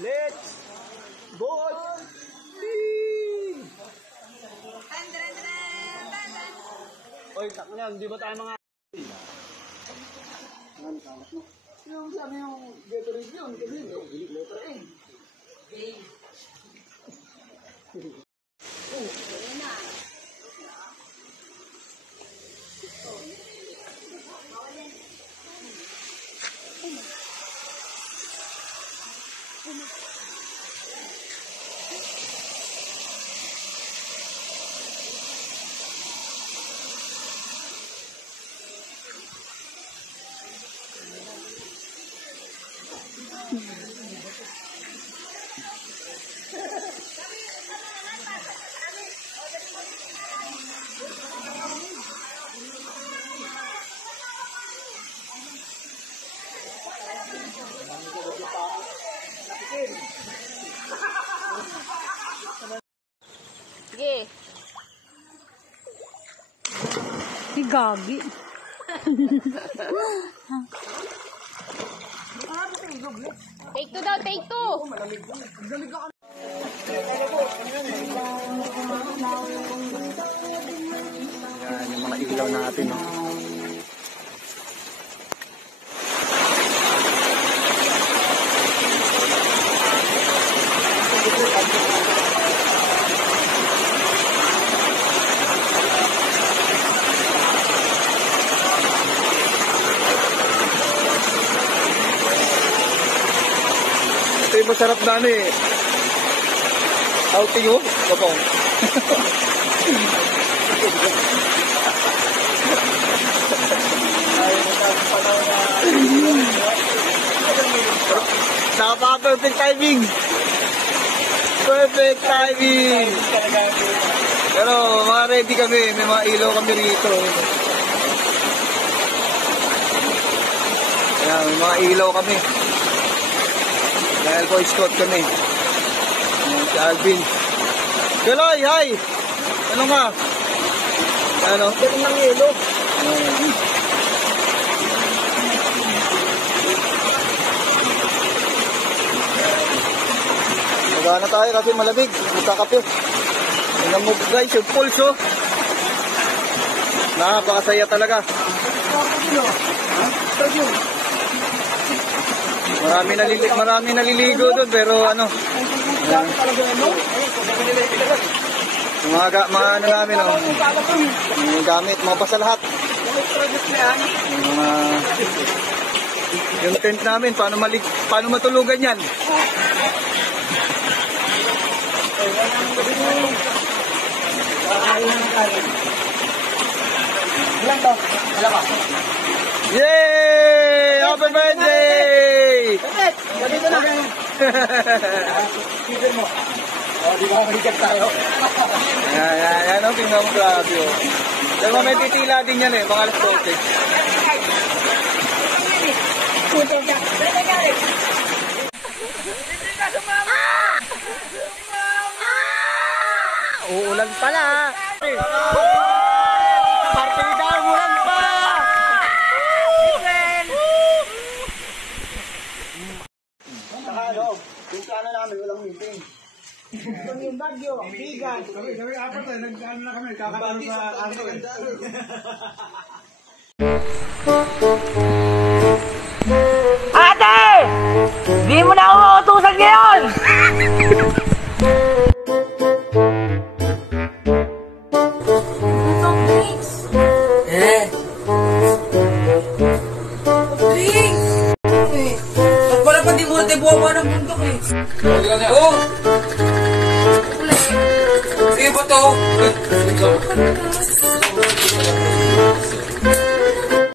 Let's ball. Oy, taknan, di ba tayo mga yung sabi yung Gatorade yun, kasi letter A. Ayun na. Sige. Si Gabi. Take two daw, take two. Yan, yung mga ilaw natin, no? Ito yung masarap na ano eh. Outing yun? Kapong. Naka-perfect timing. Perfect timing. Pero mga ready kami. May mga ilaw kami rito. Ayan, may mga ilaw kami. Dahil Boy Scout kami. Si Alvin. Galoy, hi! Ano nga? Ano? Ganun ng yelo. Magana tayo kasi malamig. Magkakape. Tingnan mo guys, yung pulse oh. Napakasaya talaga. Marami naliligo doon pero ano. Mga ano namin oh. Yung gamit, mga basa lahat. Yung tent namin, paano matulugan yan? Yay! Happy birthday! Dito na. Season mo. Oh, di ba mahigat tayo? Yan, ang tingnan mo grabe oh. Dahil may titila din yan eh, mga alas 12. Uulan pala. Partida, uulan pa. Saka ano, yung plano namin, walang meeting. Ito yung bagyo, bigan. Kami apat eh, nag-ano na kami, kakatalo sa ano eh. Ate! Di mo na ako mautusan ngayon! Oh! Sige ba to?